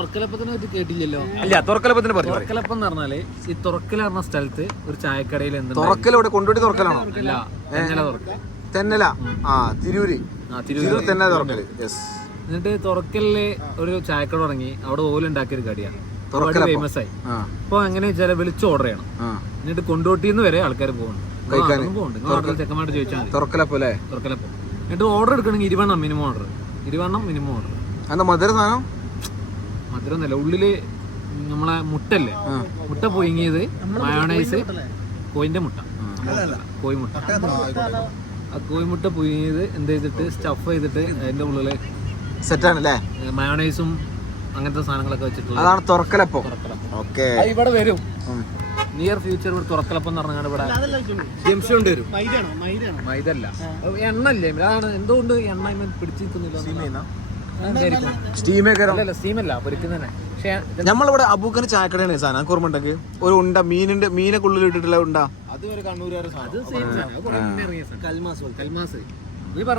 തുറക്കലപ്പത്തിനെ പറ്റി കേട്ടില്ലല്ലോ. ഇല്ല, തുറക്കലപ്പത്തിന് പറഞ്ഞു. തുറക്കലപ്പം എന്ന് പറഞ്ഞാല് ഈ തുറക്കൽ പറഞ്ഞ സ്ഥലത്ത് ഒരു ചായക്കടയിൽ തുറക്കൽ ഇവിടെ കൊണ്ടുപോയി തുറക്കലാണോ? അല്ല, തെന്നല തുറക്കൽ. തെന്നല, തിരൂര് തെന്നല തുറക്കല്. എന്നിട്ട് തുറക്കലില് ഒരു ചായക്കട തുടങ്ങി, അവിടെ ഓലുണ്ടാക്കിയ ഒരു കടിയാണ്, ഫേമസ് ആയി. അപ്പൊ എങ്ങനെ വെച്ചാൽ വിളിച്ച് ഓർഡർ ചെയ്യണം. എന്നിട്ട് കൊണ്ടോട്ടിന്ന് വരെ ആൾക്കാർ പോകുന്നുണ്ട്. ചെക്കന്മാരോട് ചോദിച്ചാൽ തുറക്കലപ്പം. എന്നിട്ട് ഓർഡർ എടുക്കണമെങ്കിൽ 20 മിനിമം ഓർഡർ. 20 minimum order. മധുര സാധനം മധുരമൊന്നുമല്ല, ഉള്ളില് നമ്മളെ മുട്ടല്ലേ, മുട്ട പുഴുങ്ങിയത്, മയോണൈസ്, കോയിന്റെ മുട്ട, കോഴിമുട്ട. ആ കോഴിമുട്ട പുഴുങ്ങിയത് എന്ത് ചെയ്തിട്ട് സ്റ്റഫ് ചെയ്തിട്ട് അതിന്റെ ഉള്ളില് സെറ്റാണല്ലേ, മയോണൈസും അങ്ങനത്തെ സാധനങ്ങളൊക്കെ വെച്ചിട്ടുള്ള അതാണ് തുറക്കലപ്പം. ഇവിടെ വരും നിയർ ഫ്യൂച്ചർ. ഇവിടെ തുറക്കലപ്പം എന്ന് പറഞ്ഞാൽ ഇവിടെ ജംഗ്ഷൻ കൊണ്ട് വരും. മൈദല്ല, എണ്ണല്ലേ, അതാണ് എന്തുകൊണ്ട് എണ്ണ പിടിച്ചിരിക്കുന്നില്ല. സ്റ്റീമല്ല, പൊരിക്കുന്നതന്നെ. പക്ഷെ നമ്മളിവിടെ അബൂക്കന് ചായക്കടയാണ് സാധനം കുറുമുണ്ടെങ്കിൽ ഒരു ഉണ്ട മീനൊക്കെ ഉള്ളിൽ ഇട്ടിട്ടുള്ള ഉണ്ട. അത് ഒരു കണ്ണൂരുകാരുടെ സാധനം. കൽമാസ്